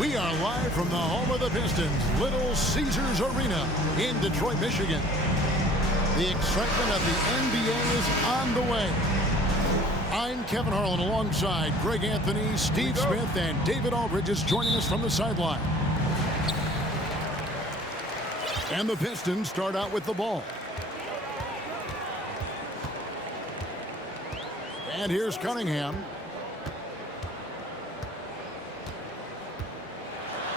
We are live from the home of the Pistons, Little Caesars Arena in Detroit, Michigan. The excitement of the NBA is on the way. I'm Kevin Harlan alongside Greg Anthony, Steve Smith, and David Aldridge is joining us from the sideline. And the Pistons start out with the ball. And here's Cunningham.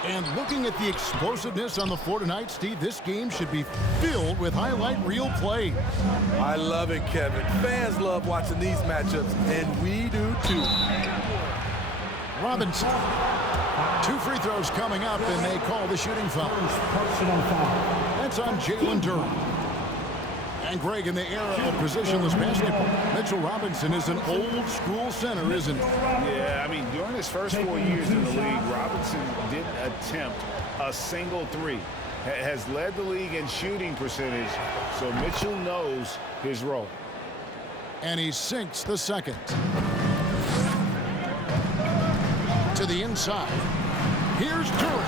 And looking at the explosiveness on the floor tonight, Steve, this game should be filled with highlight reel plays. I love it, Kevin. Fans love watching these matchups, and we do too. Robinson. 2 free throws coming up, and they call the shooting foul. That's on Jalen Duren. And Greg, in the era of positionless basketball, Mitchell Robinson is an old-school center, isn't he? Yeah, I mean, during his first 4 years in the league, Robinson didn't attempt a single three. Has led the league in shooting percentage, so Mitchell knows his role. And he sinks the second. To the inside. Here's Duren.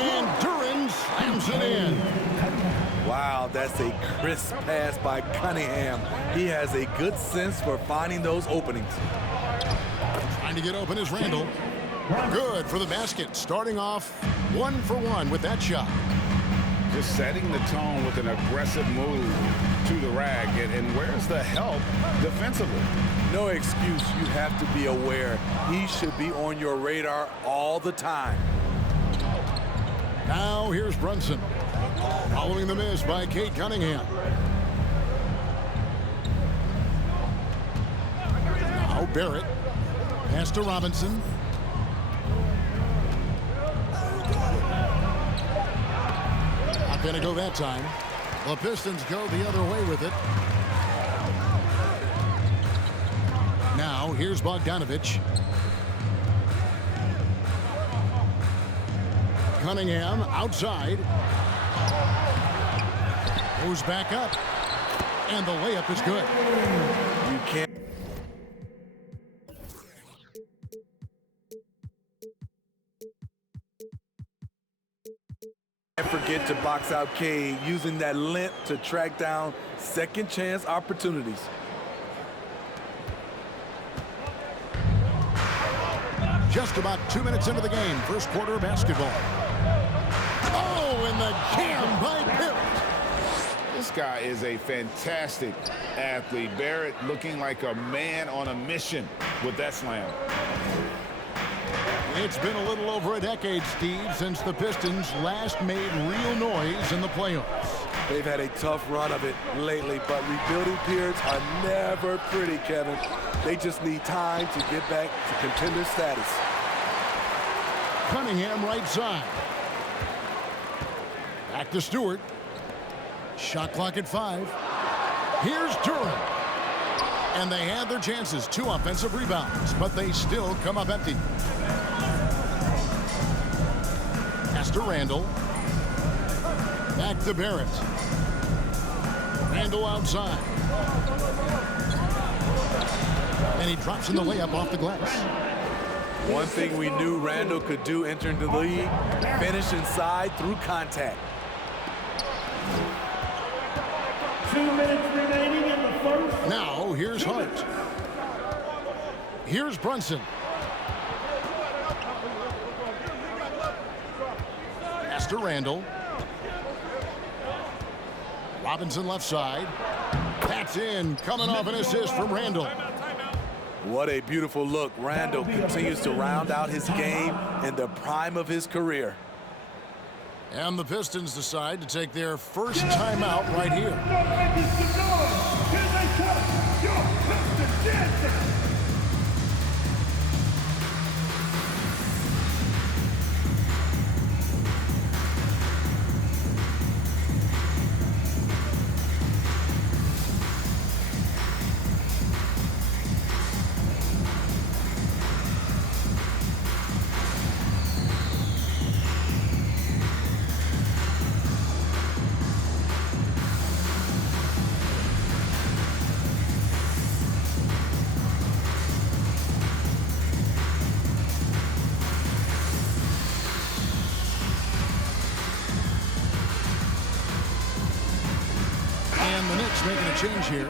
And Duren slams it in. Wow, that's a crisp pass by Cunningham. He has a good sense for finding those openings. Trying to get open is Randall. Good for the basket. Starting off 1 for 1 with that shot. Just setting the tone with an aggressive move to the rack. And where's the help defensively? No excuse. You have to be aware. He should be on your radar all the time. Now here's Brunson. Following the miss by Cade Cunningham. Now Barrett. Pass to Robinson. Not going to go that time. The Pistons go the other way with it. Now here's Bogdanovich. Cunningham outside. Goes back up. And the layup is good. You can't forget to box out Cade, using that length to track down second chance opportunities. Just about 2 minutes into the game, first quarter of basketball. Oh, and the jam by Barrett. This guy is a fantastic athlete. Barrett looking like a man on a mission with that slam. It's been a little over a decade, Steve, since the Pistons last made real noise in the playoffs. They've had a tough run of it lately, but rebuilding periods are never pretty, Kevin. They just need time to get back to contender status. Cunningham right side. Back to Stewart. Shot clock at 5. Here's Duren. And they had their chances. 2 offensive rebounds, but they still come up empty. Pass to Randall. Back to Barrett. Randall outside. And he drops in the layup off the glass. One thing we knew Randall could do entering the league, finish inside through contact. 2 minutes remaining in the first. Now, here's Hart. Here's Brunson. Pass to Randall. Robinson left side. That's in. Coming off an assist from Randall. What a beautiful look. Randall continues to round out his game in the prime of his career. And the Pistons decide to take their first timeout right here. Here they come, your Pistons dancing. Burks making a change here.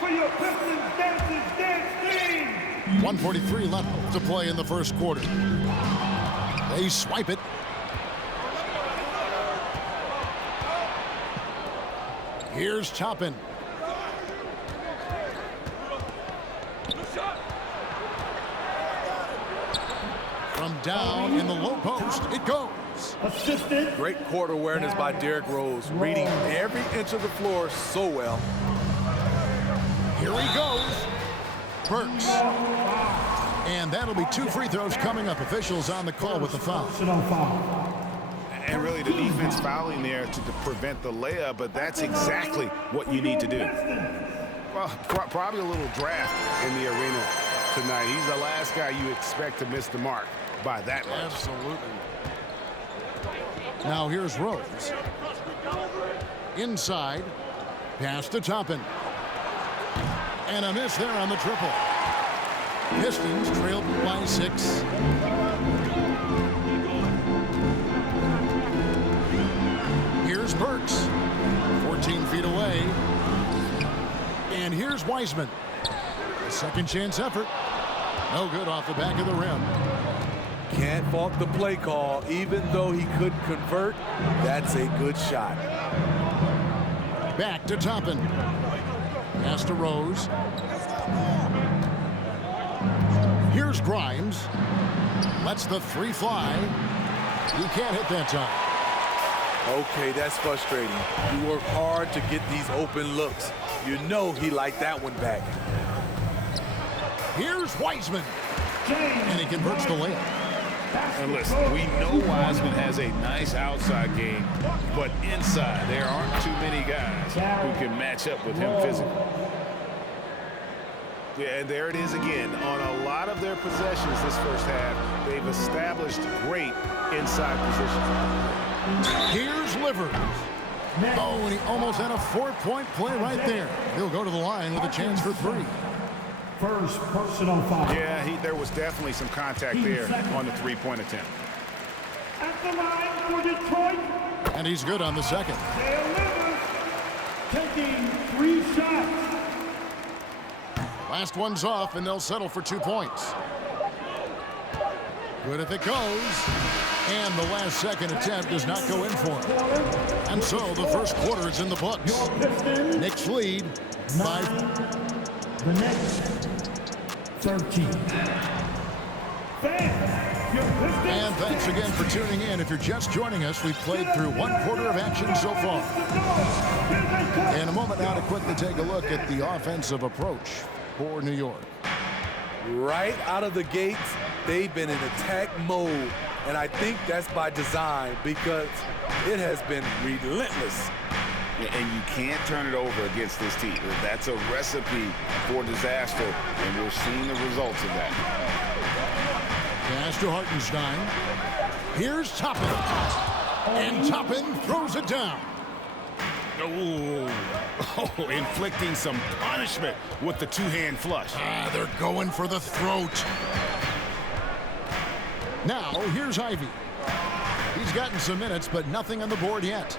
For your Pistons Dances Dance Team. 1:43 left to play in the first quarter. They swipe it. Here's Toppin. From down in the low post, it goes. Assisted. Great court awareness by Derrick Rose, reading every inch of the floor so well. Here he goes. Burks. And that'll be 2 free throws coming up. Officials on the call with the foul. And really the defense fouling there to prevent the layup, but that's exactly what you need to do. Well, probably a little draft in the arena tonight. He's the last guy you expect to miss the mark by that much. Absolutely. Now here's Rose. Inside. Pass to Toppin. And a miss there on the triple. Pistons trailed by 6. Here's Burks. 14 feet away. And here's Wiseman. A second chance effort. No good off the back of the rim. Can't fault the play call. Even though he couldn't convert, that's a good shot. Back to Toppin. Pass to Rose. Here's Grimes. Lets the 3 fly. He can't hit that time. Okay, that's frustrating. You work hard to get these open looks. You know he liked that one back. Here's Wiseman. And he converts the layup. And listen, we know Wiseman has a nice outside game, but inside there aren't too many guys who can match up with him physically. Yeah, and there it is again. On a lot of their possessions this first half, they've established great inside positions. Here's Livers. Oh, and he almost had a 4-point play right there. He'll go to the line with a chance for 3. First personal foul. Yeah, there was definitely some contact there on the 3-point attempt. At the line for Detroit. And he's good on the second. Dale Livers taking 3 shots. Last one's off, and they'll settle for 2 points. Good if it goes. And the last second attempt does not go in for him. And so the first quarter is in the books. Knicks lead by The next 13. And thanks again for tuning in. If you're just joining us, we've played through 1 quarter of action so far. In a moment now to quickly take a look at the offensive approach for New York. Right out of the gates, they've been in attack mode. And I think that's by design because it has been relentless. And you can't turn it over against this team. That's a recipe for disaster, and we're seeing the results of that. Pass to Hartenstein. Here's Toppin. And Toppin throws it down. Oh, inflicting some punishment with the 2-hand flush. They're going for the throat. Now, here's Ivy. He's gotten some minutes, but nothing on the board yet.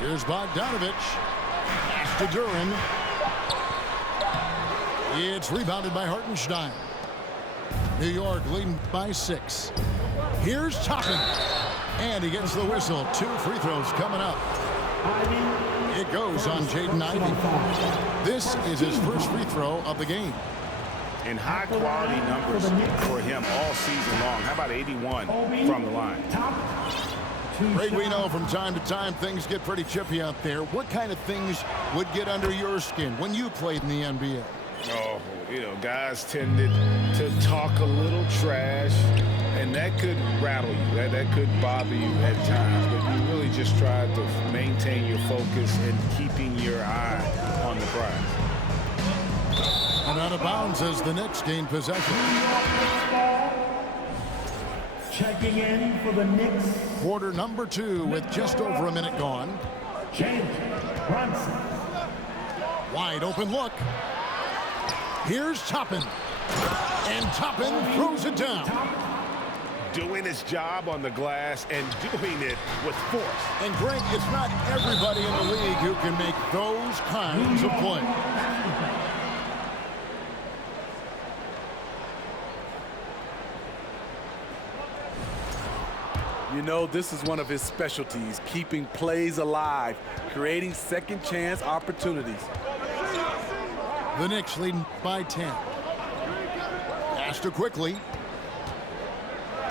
Here's Bogdanovich. Pass to Duren. It's rebounded by Hartenstein. New York leading by 6. Here's Toppin. And he gets the whistle. 2 free throws coming up. It goes on Jaden Ivey. This is his first free throw of the game. And high-quality numbers for him all season long. How about 81 from the line? Greg, we know from time to time things get pretty chippy out there. What kind of things would get under your skin when you played in the NBA? Oh, guys tended to talk a little trash, and that could rattle you. That could bother you at times, but you really just try to maintain your focus and keeping your eye on the prize. And out of bounds as the Knicks gain possession. Checking in for the Knicks. Quarter number 2 with just over a minute gone. James Brunson. Wide open look. Here's Toppin. And Toppin throws it down. doing his job on the glass and doing it with force. And Greg, it's not everybody in the league who can make those kinds of plays. You know, this is one of his specialties, keeping plays alive, creating second chance opportunities. The Knicks leading by 10. Astor quickly.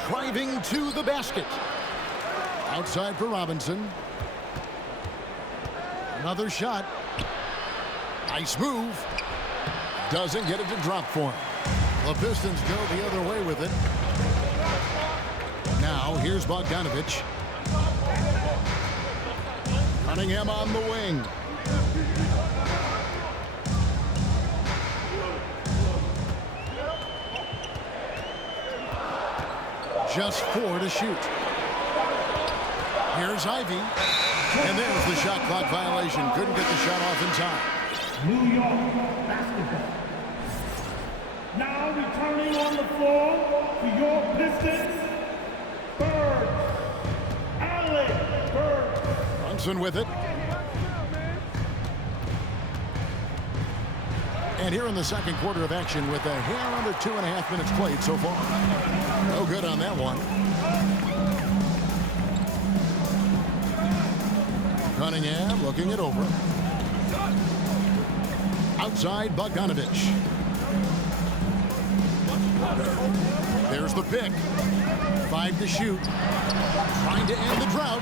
Driving to the basket. Outside for Robinson. Another shot. Nice move. Doesn't get it to drop for him. The Pistons go the other way with it. Now, here's Bogdanovich. Cunningham on the wing. Just 4 to shoot. Here's Ivy. And there's the shot clock violation. Couldn't get the shot off in time. New York basketball. Now returning on the floor to your Pistons, Bird. Alec Bird. Brunson with it. And here in the second quarter of action with a hair under 2.5 minutes played so far. No good on that one. Cunningham looking it over. Outside Bogdanovich. There's the pick. 5 to shoot. Trying to end the drought.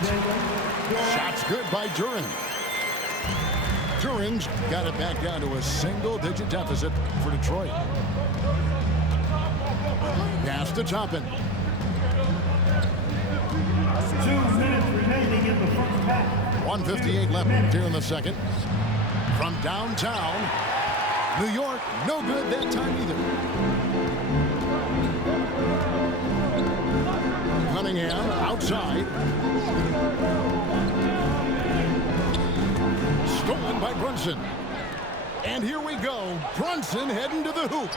Shots good by Duren. Duren's got it back down to a single-digit deficit for Detroit. Pass to Toppin. 2 minutes remaining in the first half. 1:58 left here in the second. From downtown, New York, no good that time either. Cunningham outside. Stolen by Brunson. And here we go. Brunson heading to the hoop.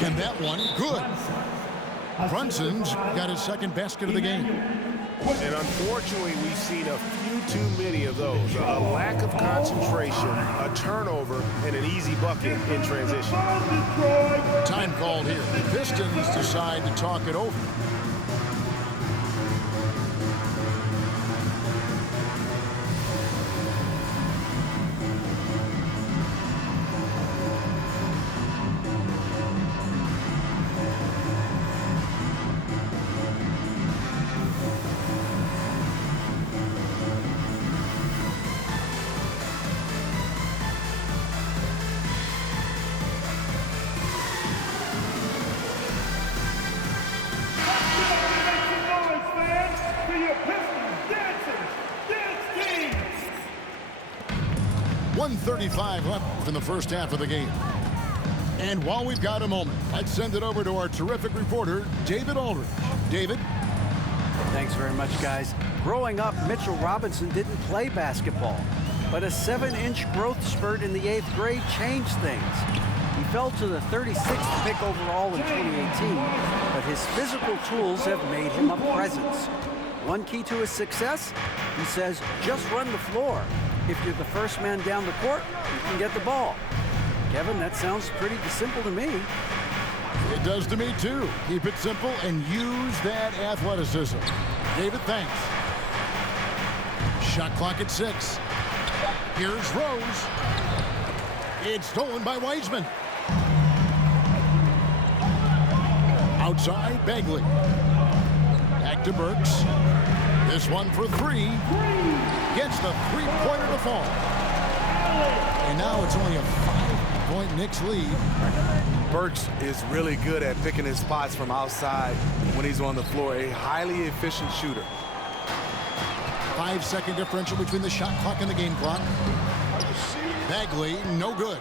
And that one, good. Brunson's got his second basket of the game. And unfortunately, we've seen a few too many of those. A lack of concentration, a turnover, and an easy bucket in transition. Time called here. The Pistons decide to talk it over. To your Pistons dancing, dance team. 1:35 left in the first half of the game. And while we've got a moment, let's send it over to our terrific reporter, David Aldridge. David? Thanks very much, guys. Growing up, Mitchell Robinson didn't play basketball, but a 7-inch growth spurt in the 8th grade changed things. He fell to the 36th pick overall in 2018, but his physical tools have made him a presence. One key to his success, he says, just run the floor. If you're the first man down the court, you can get the ball. Kevin, that sounds pretty simple to me. It does to me, too. Keep it simple and use that athleticism. David, thanks. Shot clock at 6. Here's Rose. It's stolen by Wiseman. Outside, Bagley. Back to Burks. This one for 3. Gets the three-pointer to fall. And now it's only a 5-point Knicks lead. Burks is really good at picking his spots from outside when he's on the floor. A highly efficient shooter. 5-second differential between the shot clock and the game clock. Bagley, no good.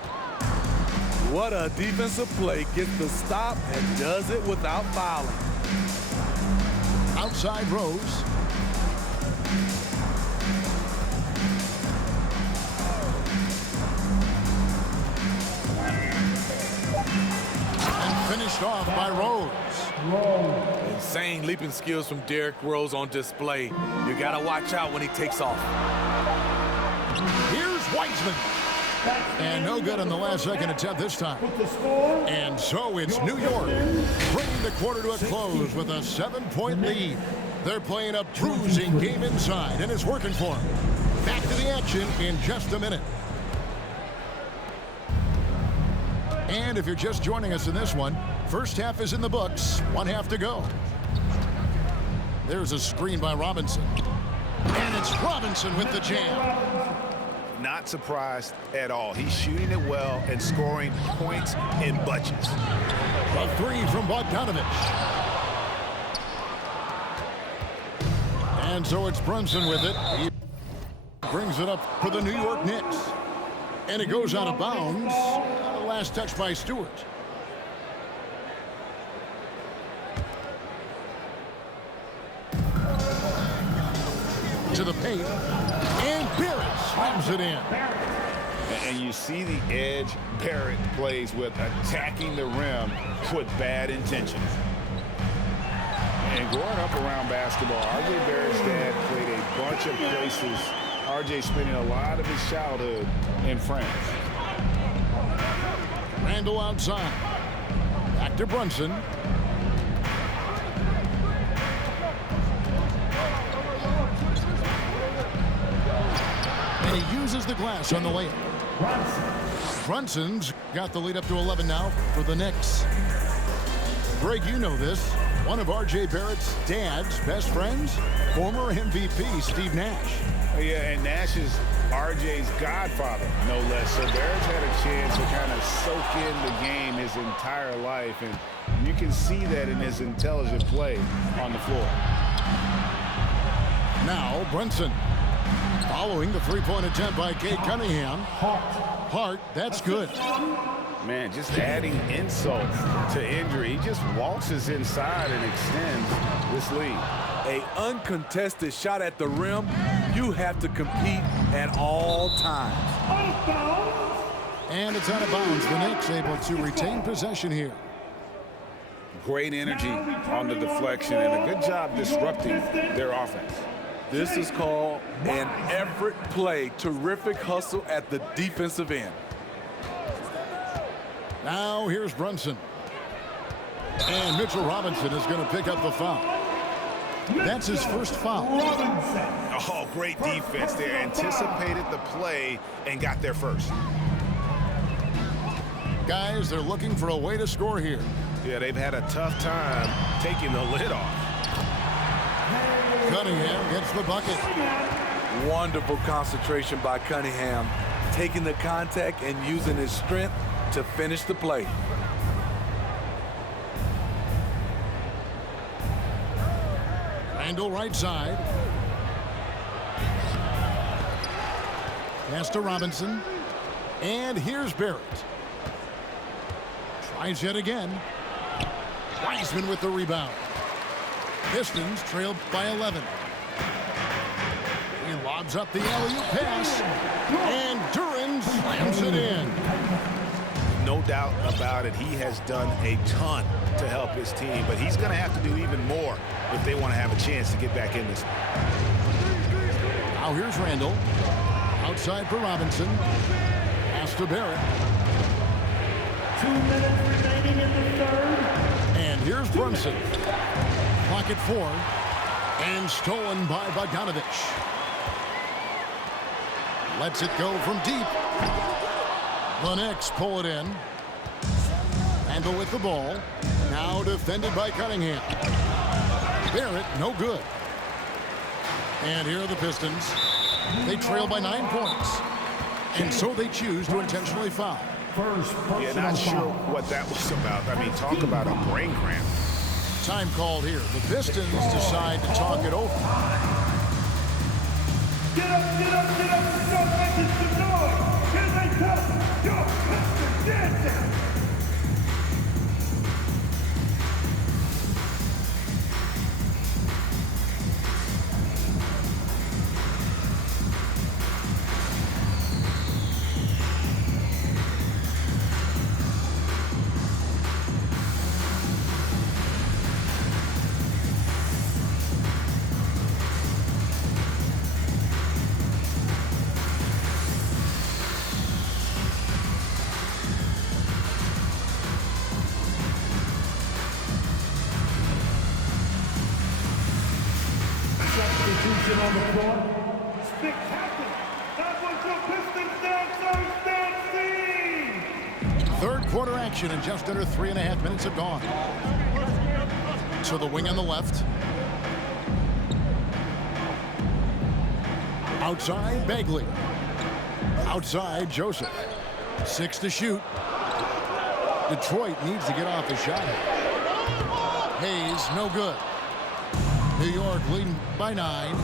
What a defensive play. Gets the stop and does it without fouling. Outside Rose. And finished off by Rose. Insane leaping skills from Derrick Rose on display. You got to watch out when he takes off. Here's Wiseman. And no good on the last second attempt this time. And so it's New York bringing the quarter to a close with a 7-point lead. They're playing a bruising game inside, and it's working for them. Back to the action in just a minute. And if you're just joining us in this one, first half is in the books. 1 half to go. There's a screen by Robinson. And it's Robinson with the jam. Not surprised at all. He's shooting it well and scoring points in bunches. A three from Bogdanovich. And so it's Brunson with it. He brings it up for the New York Knicks. And it goes out of bounds. Last touch by Stewart. To the paint. And Barrett slams it in. And you see the edge Barrett plays with, attacking the rim with bad intentions. And growing up around basketball, R.J. Barrett's dad played a bunch of places. R.J. spending a lot of his childhood in France. Randall outside. Back to Brunson. And he uses the glass on the layup. Brunson's got the lead up to 11 now for the Knicks. Greg, you know this. One of R.J. Barrett's dad's best friends, former MVP Steve Nash. Yeah, and Nash is R.J.'s godfather, no less. So Barrett's had a chance to kind of soak in the game his entire life, and you can see that in his intelligent play on the floor. Now Brunson, following the three-point attempt by Cade Cunningham. Hart, that's good. Man, just adding insult to injury. He just waltzes inside and extends this lead. An uncontested shot at the rim, you have to compete at all times. And it's out of bounds. The Knicks able to retain possession here. Great energy on the deflection and a good job disrupting their offense. This is called an effort play. Terrific hustle at the defensive end. Now here's Brunson. And Mitchell Robinson is going to pick up the foul. That's his first foul. Oh, great defense there. Anticipated the play and got there first. Guys, they're looking for a way to score here. Yeah, they've had a tough time taking the lid off. Cunningham gets the bucket. Wonderful concentration by Cunningham, taking the contact and using his strength to finish the play. Randall right side. Pass to Robinson. And here's Barrett. Tries yet again. Wiseman with the rebound. Pistons trailed by 11. He lobs up the alley-oop pass. And Duren slams it in. No doubt about it. He has done a ton to help his team, but he's going to have to do even more if they want to have a chance to get back in this. Now here's Randall. Outside for Robinson. Pass to Barrett. 2 minutes remaining in the third. And here's Brunson. Clock at 4. And stolen by Bogdanovich. Lets it go from deep. The Knicks pull it in. Randall with the ball. Now defended by Cunningham. Barrett, no good. And here are the Pistons. They trail by 9 points. And so they choose to intentionally foul. Yeah, not sure what that was about. I mean, talk about a brain cramp. Time called here. The Pistons decide to talk it over. Get up, get up, get up, get up, make some noise. Here they come. Your Pistons dancing. action on the floor. Spectacular. That was your Pistons dancers dancing. Third quarter action, and just under 3.5 minutes have gone. To the wing on the left. Outside, Bagley. Outside, Joseph. 6 to shoot. Detroit needs to get off the shot. Hayes, no good. New York leading by 9.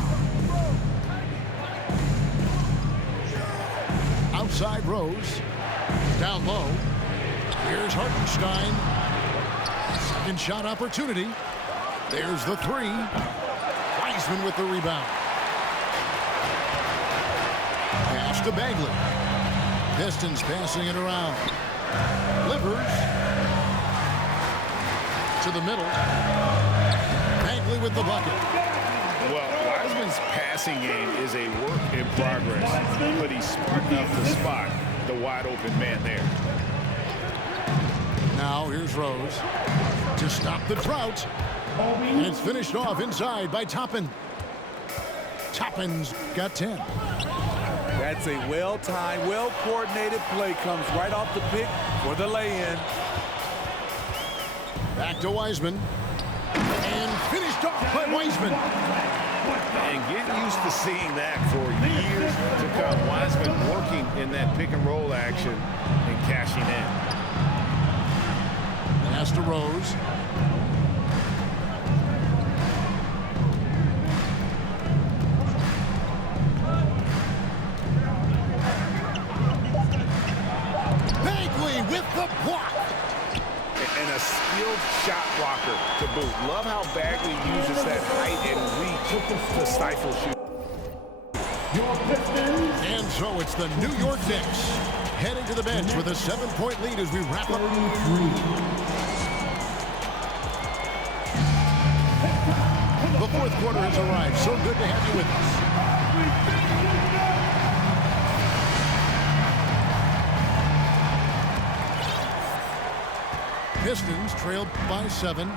Outside Rose. Down low. Here's Hartenstein. Second shot opportunity. There's the 3. Wiseman with the rebound. Pass to Bagley. Pistons passing it around. Livers. To the middle. Bagley with the bucket. Well, Wiseman's passing game is a work in progress, but he's smart enough to spot the wide open man there. Now here's Rose to stop the drought. And it's finished off inside by Toppin. Toppin's got 10. That's a well-timed, well-coordinated play. Comes right off the pick for the lay-in. Back to Wiseman. And finished off by Wiseman. And get used to seeing that for years to come. Wiseman working in that pick-and-roll action and cashing in. Pass to Rose. Bagley with the block. And a skilled shot blocker to boot. Love how Bagley uses that height and reach to stifle shoot. And so it's the New York Knicks heading to the bench with a 7-point lead as we wrap up. The fourth quarter has arrived. So good to have you with us. Pistons trailed by 7.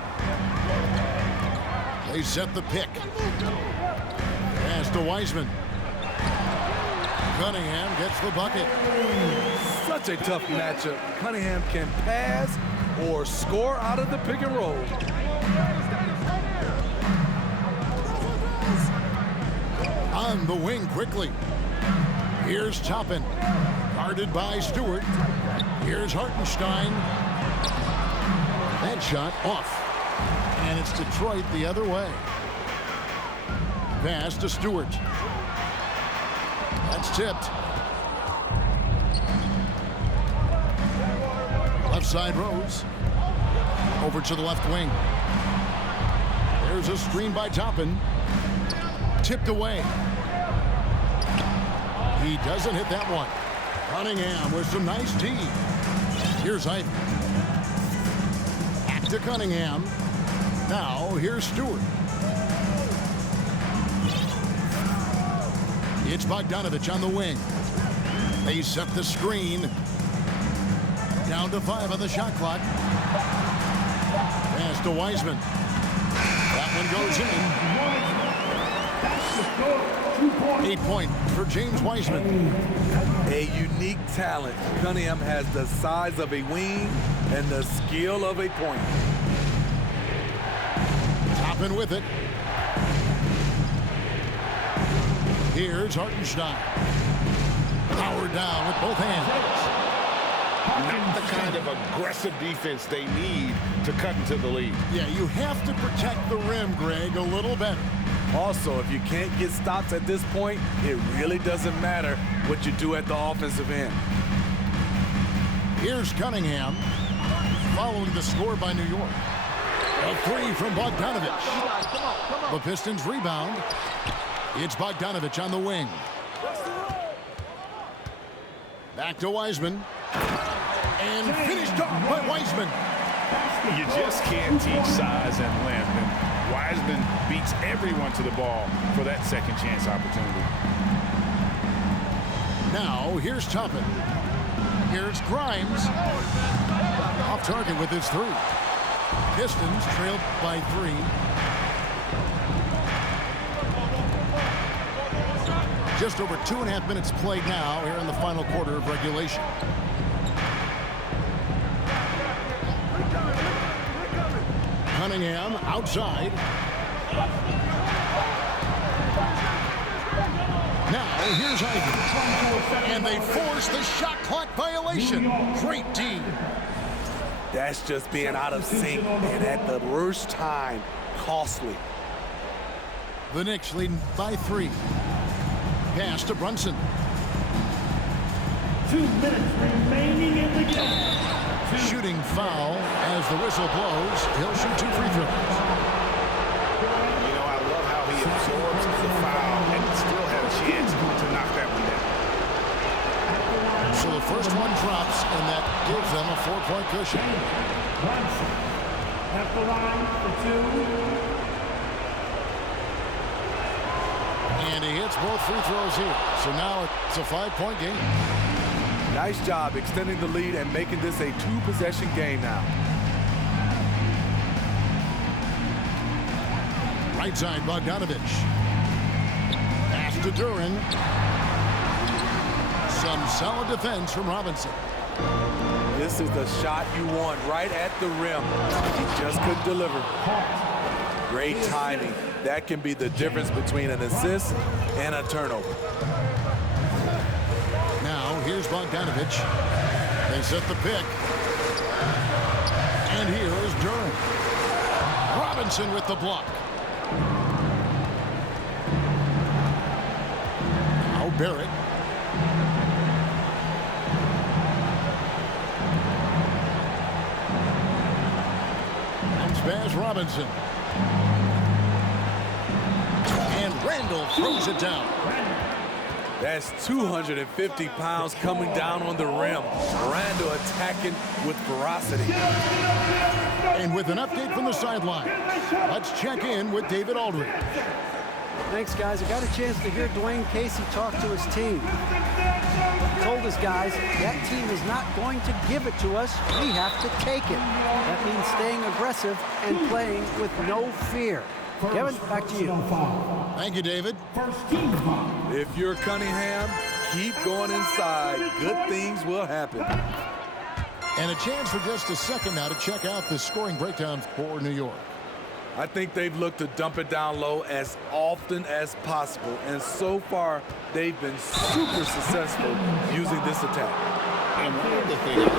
They set the pick. Pass to Wiseman. Cunningham gets the bucket. Such a tough matchup. Cunningham can pass or score out of the pick and roll. On the wing quickly. Here's Toppin. Guarded by Stewart. Here's Hartenstein. That shot off. And it's Detroit the other way. Pass to Stewart. That's tipped. Left side Rose. Over to the left wing. There's a screen by Toppin. Tipped away. He doesn't hit that one. Cunningham with some nice D. Here's Ivey. Back to Cunningham. Now here's Stewart. It's Bogdanovich on the wing. They set the screen. Down to 5 on the shot clock. Pass to Wiseman. That one goes in. 8 points for James Wiseman. A unique talent. Cunningham has the size of a wing and the skill of a point. Toppin with it. Here's Hartenstein. Powered down with both hands. Not the kind of aggressive defense they need to cut into the lead. Yeah, you have to protect the rim, Greg, a little better. Also, if you can't get stops at this point, it really doesn't matter what you do at the offensive end. Here's Cunningham following the score by New York. A 3 from Bogdanovich. The Pistons rebound. It's Bogdanovich on the wing. Back to Wiseman. And finished off by Wiseman. You just can't teach size and length. And Wiseman beats everyone to the ball for that second chance opportunity. Now, here's Toppin. Here's Grimes. Off target with his 3. Pistons trailed by 3. just over 2.5 minutes played now here in the final quarter of regulation. Cunningham outside. Now here's Ivey. And they force the shot clock violation. Great D. That's just being out of sync and at the worst time, costly. The Knicks leading by 3. Pass to Brunson. 2 minutes remaining in the game. Shooting foul as the whistle blows. He'll shoot 2 free throws. You know, I love how he absorbs the foul and still had a chance to knock that one down. So the first one drops, and that gives them a 4-point cushion. Brunson at the line for 2. And he hits both free throws here. So now it's a 5-point game. Nice job extending the lead and making this a 2-possession game now. Right side, Bogdanovich. Pass to Duren. Some solid defense from Robinson. This is the shot you want right at the rim. He just couldn't deliver. Great timing. That can be the difference between an assist and a turnover. Now here's Bogdanovich. They set the pick. And here is Duren. Robinson with the block. Now Barrett. And Spaz Robinson. And Randall throws it down. That's 250 pounds coming down on the rim. Randall attacking with ferocity. And with an update from the sideline, let's check in with David Aldridge. Thanks, guys. I got a chance to hear Dwayne Casey talk to his team. He told his guys, that team is not going to give it to us. We have to take it. That means staying aggressive and playing with no fear. Kevin, back to you. Thank you, David. If you're Cunningham, keep going inside. Good things will happen. And a chance for just a second now to check out the scoring breakdown for New York. I think they've looked to dump it down low as often as possible. And so far, they've been super successful using this attack. And one of the things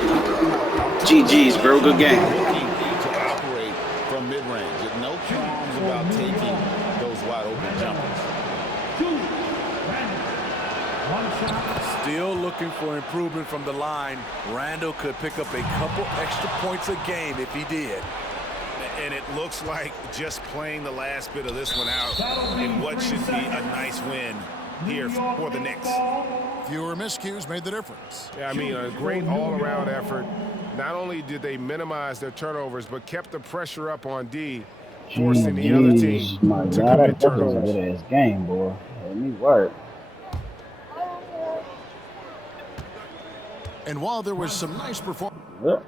GG's, bro. Good game. looking to operate from mid-range. No qualms about taking those wide open jumpers. Still looking for improvement from the line. Randall could pick up a couple extra points a game if he did. And it looks like just playing the last bit of this one out in what should be a nice win here for the Knicks. Fewer miscues made the difference. Yeah, I mean, a great all-around effort. Not only did they minimize their turnovers, but kept the pressure up on D, forcing the other team My to God, commit that was a turnovers. good ass game, boy. Let me work. And while there was some nice performance. Yep.